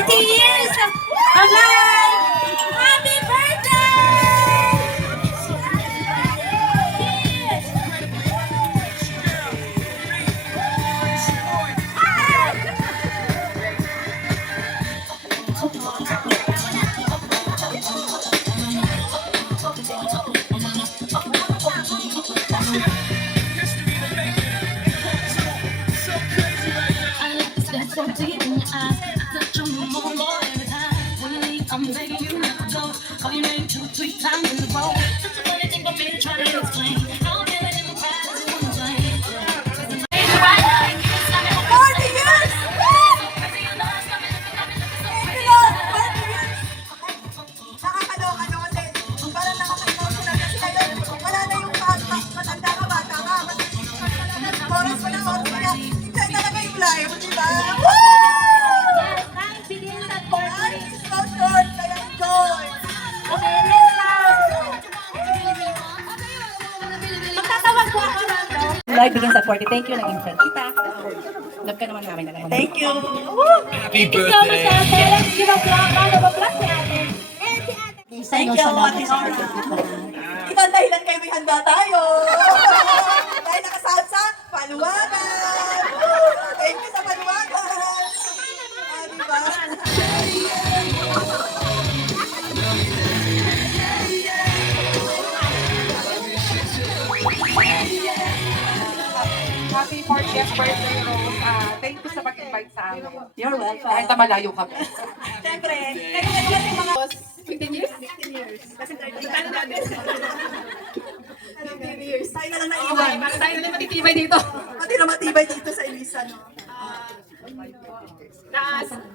40 years of life. Happy I'm begging you not to go. Call your name 2, 3 times in a row. Such a funny thing for me to try to explain. How can I never cry as you wanna blame? 40 years! Nakakaloka no kasi parang nakaka-emotional kasi ngayon wala na yung matanda ka, bata ka. Oras pa ng oras na enjoy talaga yung life, di ba? Yes, life begins at 40. Life is so short, kaya enjoy! Okay, let's start. Magtatawag po ako Rando. Life begins at 40. Thank you, naging friend kita. Love ka naman namin. Thank you! Thank you so much, ate. Let's give a clap. Round of applause ni ate. And si ate. Thank you, Ate Nora. Ito ang dahilan kayo may handa tayo. Dahil nakasahod sa paluwagan. Thank you sa paluwagan. Diba? Happy 40th birthday, Rose. Thank you sa pag-invite sa amin. You're welcome. Kahit na malayo ka pa. Siyempre, kayo kasi mga 15 years? 15 years. Kasi tayo natin. 15 years. Tayo na lang naiwan. Para tayo na matitibay dito. Pati na matibay dito sa Elisa, no?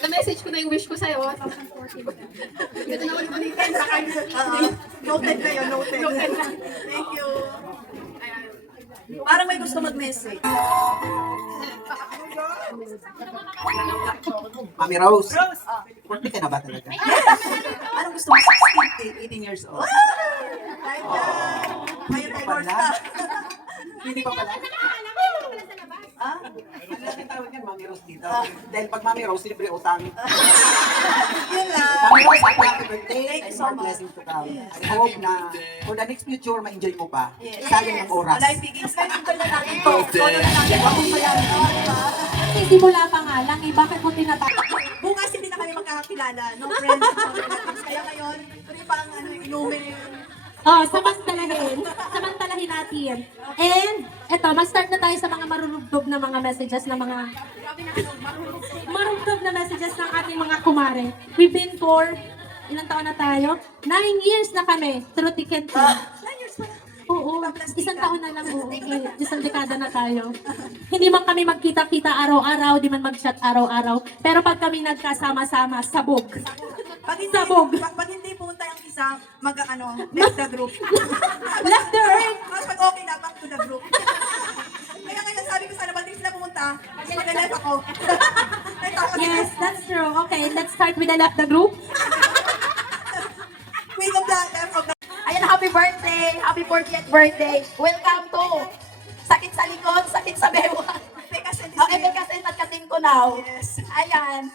Na-message ko na yung wish ko sa'yo. Ito na ulit-ulitin. Noted na yun, noted. Thank you. Parang may gusto mag-message. Mami Rose, Rose! birthday ka na ba talaga? Anong gusto mo? 16? 18 years old. Kahit na, ngayon ay North na. Hindi pa pala. Ah? Ano ang tawag niyan, Mami Rose dito? Dahil pag Mami Rose, libre utang. Yun lang. Mami Rose, happy birthday Thank you and so more much. blessings to come. I hope na for the next future, ma-enjoy mo pa. Yes. Sayang ng oras. Life begins. Ngayon, enjoy na natin ito. Solo na natin. Bakong mayaman ka, di ba? Simula pa nga lang eh. Bakit mo tinatawag? Bukas hindi na kami magkakakilala. No friends, no relatives. Kaya ngayon, ito pang inumin. Oh, samantalahin natin. And, eto, mag-start na tayo sa mga marurugtog na mga messages na mga marurugtog na messages ng ating mga kumare. We've been for, ilang taon na tayo? 9 years na kami through Ticket Team. 9 years pa lang. Oo, isang taon na lang, oo. Isang dekada na tayo. Hindi man kami magkita-kita araw-araw, di man mag-chat araw-araw. Pero pag kami nagkasama-sama, sabog. Pag hindi, Sabog. pag hindi punta yung isa, left the group. Left the earth. Mas pag okay na, back to the group. Kaya ngayon sabi ko sana, pag di sila pumunta, mas mag-left ako. Yes, that's true. Okay, let's start with the left the group. Queen of the left of the... Ayan, happy birthday! Happy 40th birthday! Welcome to Sakit sa Likod, Sakit sa Bewa. Okay, Bekas at Kating ko now. Yes. Ayan,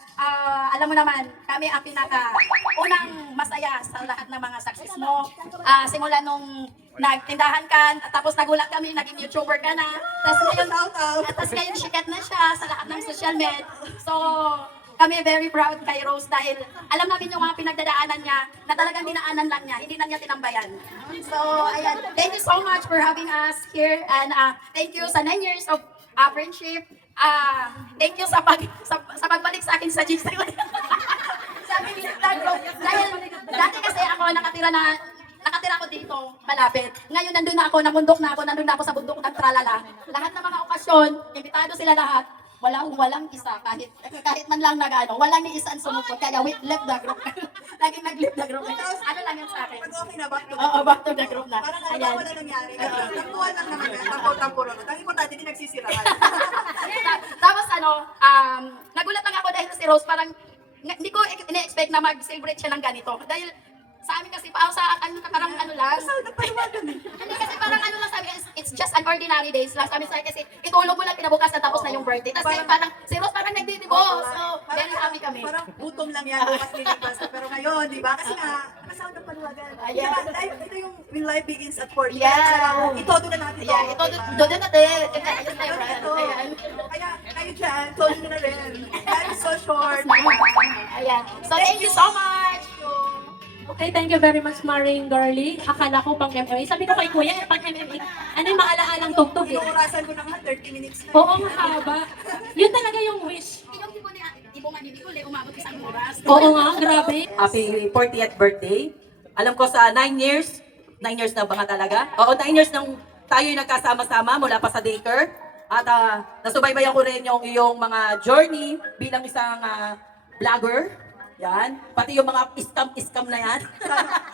alam mo naman, kami ang unang masaya sa lahat ng mga success mo. Simula nung nagtindahan ka, tapos nagulat kami, naging YouTuber ka na. Tapos ngayon sikat na siya sa lahat ng social media. So, kami very proud kay Rose dahil alam namin yung mga pinagdadaanan niya na talagang dinaanan lang niya, hindi na niya tinambayan. So, ayan, thank you so much for having us here and thank you sa 9 years of friendship. Thank you sa pagbalik sa akin sa GC. Sabi ni dahil dati kasi ako nakatira ko dito, malapit. Ngayon nandun na ako, nandun na ako sa bundok, nagtralala. Lahat ng mga okasyon, imbitado sila lahat. Walang isa, kahit man lang walang ni isa ang sumupot. Kaya we left the group. Laging nag-leave the group. Ano lang yan sa akin? Pag okay na, back to the Oo, group. back to the group na. Parang Ayan. wala nangyari. Tampuhan lang naman yan. Tampo-tampo lang. Ang importante, hindi nagsisiraan. Tapos nagulat lang ako dahil si Rose parang hindi ko ina-expect na mag-celebrate siya ng ganito. Dahil Sa amin kasi, parang ano lang. Hindi kasi parang ano lang sabi, it's just an ordinary days lang. Sabi sa akin kasi, itulog mo lang kinabukas na tapos na yung birthday. Tapos ngayon parang, si Rose parang nagdi-divorce. So, very happy kami. Parang gutom lang yan, bukas lilipas. Pero ngayon, di ba? Kasi nga, kasama ng paluwagan. Ayan. Ito yung When Life Begins at 40. Yeah. Ito, doon na natin to. Yeah, ito, doon natin. Ayos na yung brand. Ito. Ayan. Kaya, kayo dyan, todo nyo na rin. Life is so short. Ayan. So, thank you so much. Okay, thank you very much, Maring Garly. Akala ko pang MMA. Sabi ko kay Kuya, pang MMA. Ano yung maaalaalang tugtog eh? Inuurasan ko na nga, 30 minutes na. Oo, ang haba. Yun talaga yung wish. Yung tipo ni Ibo Manibigol, umabot isang oras. Oo nga, grabe. Happy 40th birthday. Alam ko sa 9 years na ba nga talaga? Oo, 9 years nang tayo yung nagkasama-sama mula pa sa daycare. At nasubaybayan ko rin yung iyong mga journey bilang isang vlogger. Yan. Pati yung mga scam na yan.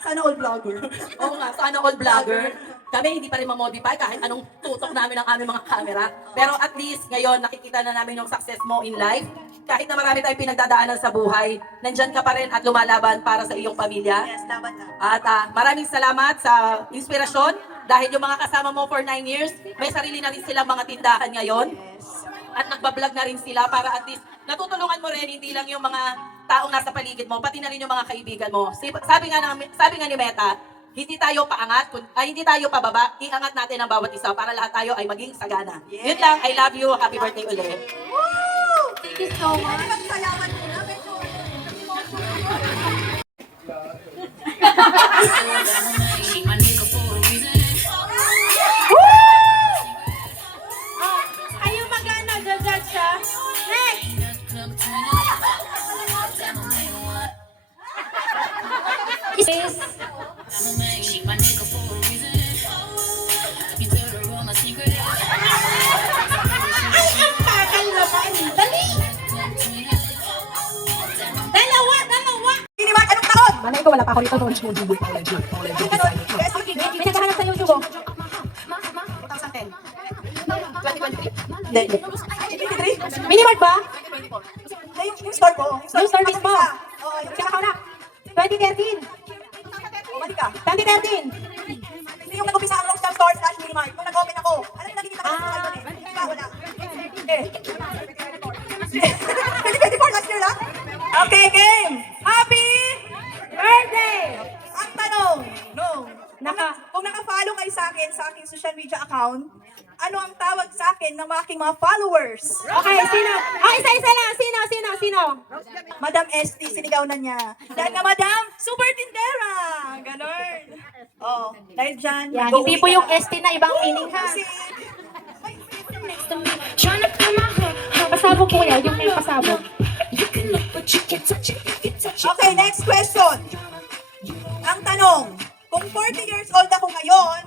Sana all vlogger. Oo nga, sana all vlogger. Kami hindi pa rin mamodify kahit anong tutok namin ng aming mga camera. Pero at least ngayon nakikita na namin yung success mo in life. Kahit na marami tayong pinagdadaanan sa buhay, nandyan ka pa rin at lumalaban para sa iyong pamilya. Yes, dapat na. At maraming salamat sa inspirasyon dahil yung mga kasama mo for 9 years, may sarili na rin silang mga tindahan ngayon. At nagbablog na rin sila para at least natutulungan mo rin hindi lang yung mga taong nasa paligid mo, pati na rin yung mga kaibigan mo. Sabi nga ni Meta, hindi tayo paangat, hindi tayo pababa, iangat natin ang bawat isa para lahat tayo ay maging sagana. Yun lang, I love you, happy birthday ulit. Thank you so much. Magsayawan mo na, medyo. Ayaw magana, judge siya. Next! Is Hindi naman, anong taon? Manay ko, wala pa ako rito noon. Yes, okay. May naghahanap sa YouTube. 2010. Hindi. 23? Minimart ba? Yung store ko. Yung service mo. Oo, yung Tsaka ka na. 2013. Mali ka. 2013. Hindi yung nag-upisa ang Rockstar Store / Minimart. Kung nag-open ako, alam mo nakikita ko sa album eh. Hindi ba, wala. Eh. 2024 last year lang? Okay, game! Happy birthday! Ang tanong, kung naka-follow kayo sa aking social media account, ano ang tawag sa akin ng aking mga followers? Okay, sino? Oh, isa-isa lang. Sino? Madam ST, sinigaw na niya. Dahil nga, Madam, super tindera! Ganon. Oh, dahil dyan, Yan, go hindi uwi po ka yung na. ST na ibang meaning ha. Kasi, Pasabog po yan, yung may pasabog. okay, next question. Ang tanong, kung 40 years old ako ngayon,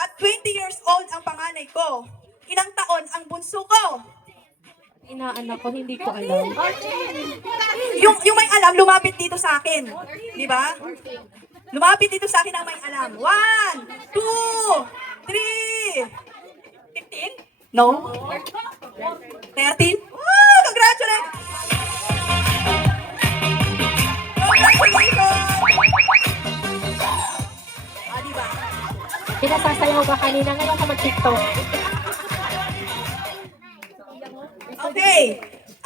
at 20 years old ang panganay ko, ilang taon ang bunso ko? Inaanak ko, hindi ko alam. Yung may alam, lumapit dito sa akin. Di ba? Lumapit dito sa akin ang may alam. 1, 2, 3, 15? No? 13? Woo! Congratulations! Congratulations! Ah, di ba? Pinasasayaw ka kanina, ngayon ka mag-tiktok. Okay.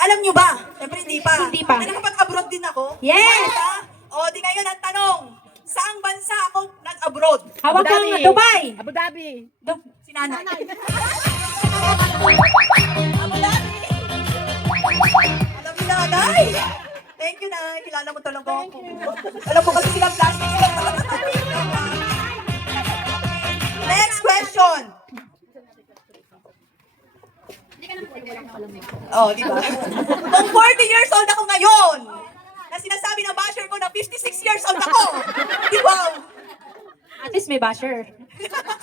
Alam nyo ba? Siyempre hindi pa. Hindi pa. Na nakapag-abroad din ako. Yes! Diba? O, di ngayon ang tanong. Saang bansa ako nag-abroad? Hawak kang Dubai! Abu Dhabi. Si nanay. Abu Dhabi. Alam ni nanay. Thank you, Nay. Kilala mo talaga ako. Alam mo kasi silang plastic sila. Next question. Oh, di ba? Kung 40 years old ako ngayon, na sinasabi ng basher ko na 56 years old ako. Di ba? At least may basher.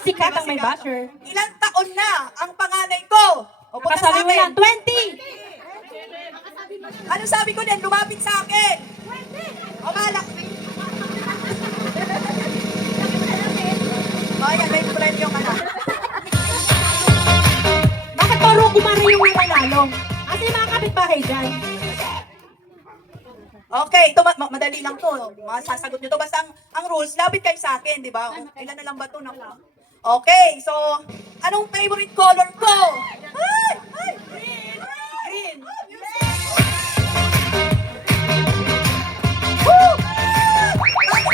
Sikat ang may basher. Ilang taon na ang panganay ko? O, punta sa Kasabi mo akin. lang, 20! Ano sabi ko din? Lumapit sa akin. O, malak. O, yan. May premyo ka na. Bakit paro kumari yung nanalo? Kasi yung mga kapitbahay dyan. Okay, ito madali lang to. Masasagot nyo to. Basta ang rules, lapit kayo sa akin, di ba? Ilan na lang ba to? Okay, so, anong favorite color ko? Ay! Ay! Green! Woo!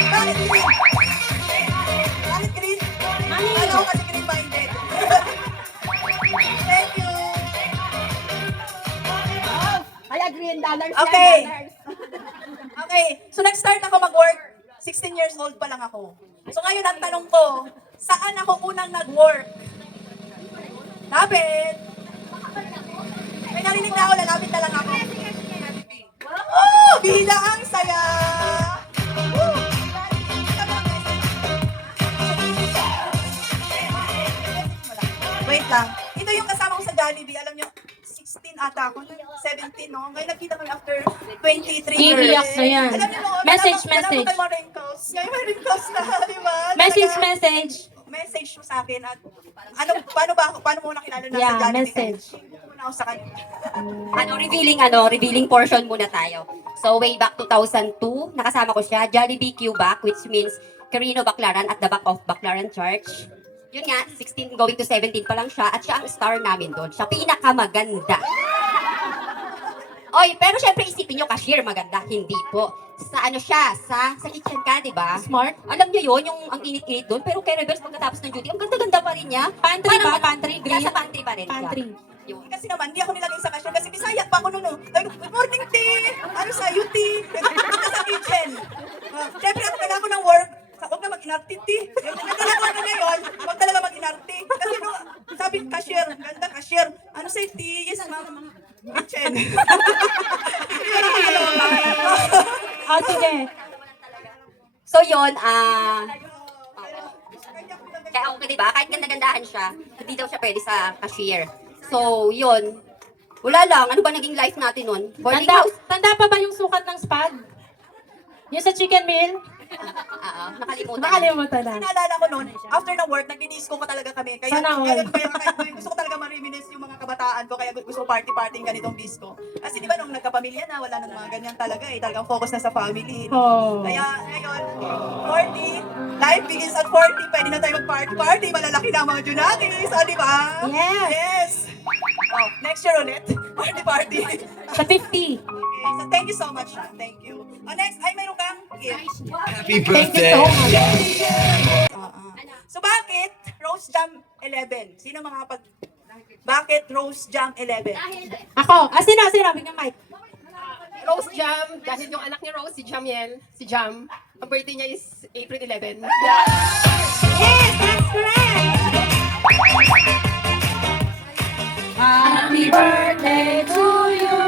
Bakit green? Bakit green? Alam ko kasi green-minded. Thank you. I agree in dollars. Okay. Okay, so nag-start ako mag-work. 16 years old pa lang ako. So ngayon ang tanong ko, saan ako unang nag-work? Lapit. May narinig na ako, lalapit na lang ako. Oh, bida ang saya! Woo! Wait lang. Ito yung kasama ko sa Jollibee. Alam nyo, 16 ata ako. 17, no? Ngayon nagkita kami after 23 years. Iiyak na yan. Alam niyo, Message, wala message. po mga wrinkles. Ngayon may wrinkles na, di ba? Message, Talaga, message. Message mo sa akin at paano mo nakilala na Yeah, sa Jollibee? message. Muna ako sa kanya. Revealing portion muna tayo. So way back 2002, nakasama ko siya, Jollibee Q-Back, which means Carino Baclaran at the back of Baclaran Church. Yun nga, 16 going to 17 pa lang siya at siya ang star namin doon. Siya pinakamaganda. Oy, pero syempre isipin nyo, cashier maganda. Hindi po. Sa ano siya, sa kitchen ka, di ba? Smart. Alam nyo yun, yung ang init-init doon, pero kay reverse pagkatapos ng duty, ang ganda-ganda pa rin niya. Pantry ba? Parang- Pantry? Green? Nasa pantry pa rin siya. Pantry. Yun. Kasi naman, hindi ako nilagay sa cashier kasi Bisaya pa ako noon. Like, good morning, tea! Ano sa'yo, tea? Punta sa kitchen. Siyempre, ako kailangan ko ng work. Huwag na mag-inarte, tea. Yung ginagawa ko ngayon, huwag talaga mag-inarte. Kasi no, sabi, cashier, ganda cashier. Ano sa'yo, tea? Yes, ma'am. Kitchen. Oh, sige. So yun, kaya ako, di ba, kahit ganda-gandahan siya, hindi daw siya pwede sa cashier. So, yun. Wala lang, ano ba naging life natin nun? Boarding house? Tanda pa ba yung sukat ng spag? Yung sa chicken meal? Nakalimutan. Nakalimutan na. Naalala ko noon, after ng work, nagdi-disco ko talaga kami. Kaya, Sana all. kaya gusto ko talaga ma-reminisce yung mga kabataan ko. Kaya gusto ko party-party yung ganitong disco. Kasi di ba nung nagkapamilya na, wala nang mga ganyan talaga eh. Talagang focus na sa family. Oh. Kaya ngayon, 40, life begins at 40. Pwede na tayo mag-party-party. Malalaki na ang mga Junatis. O, di ba? Yes. Yes. Oh, next year ulit. Party-party. Sa 50. Okay, so thank you so much, Sean. Thank you. Next, ay mayroon kang gift. Happy Thank you birthday. so much. So bakit Rose Jam 11? Sino mga Bakit Rose Jam 11? Ako. Sino? Bigyan mic. Rose Jam, dahil yung anak ni Rose, si Jamiel, si Jam, ang birthday niya is April 11. Yes, that's correct. Happy birthday to you.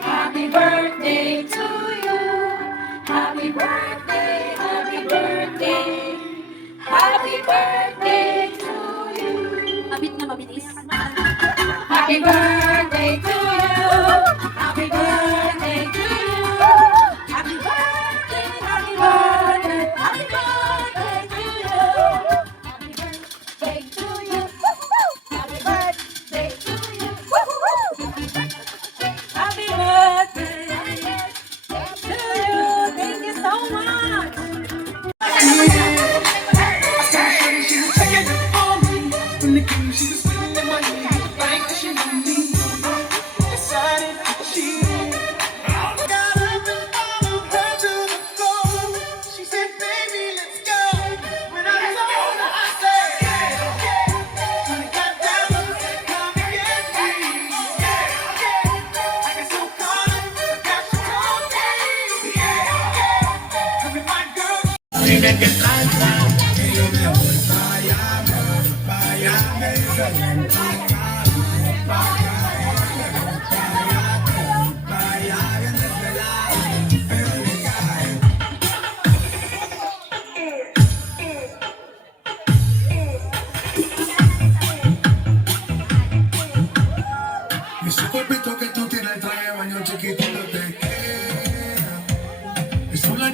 Happy birthday to you. Happy birthday, happy birthday. Happy birthday to you. Mabit na mabilis. Happy birthday to you. Happy birthday to you. Happy birthday, happy birthday, happy birthday to you. Happy birthday to you. Happy birthday to you. Happy birthday to you. Thank you so much. Ese cuerpito que tú tienes trae baño chiquito, yo te quiero. Es una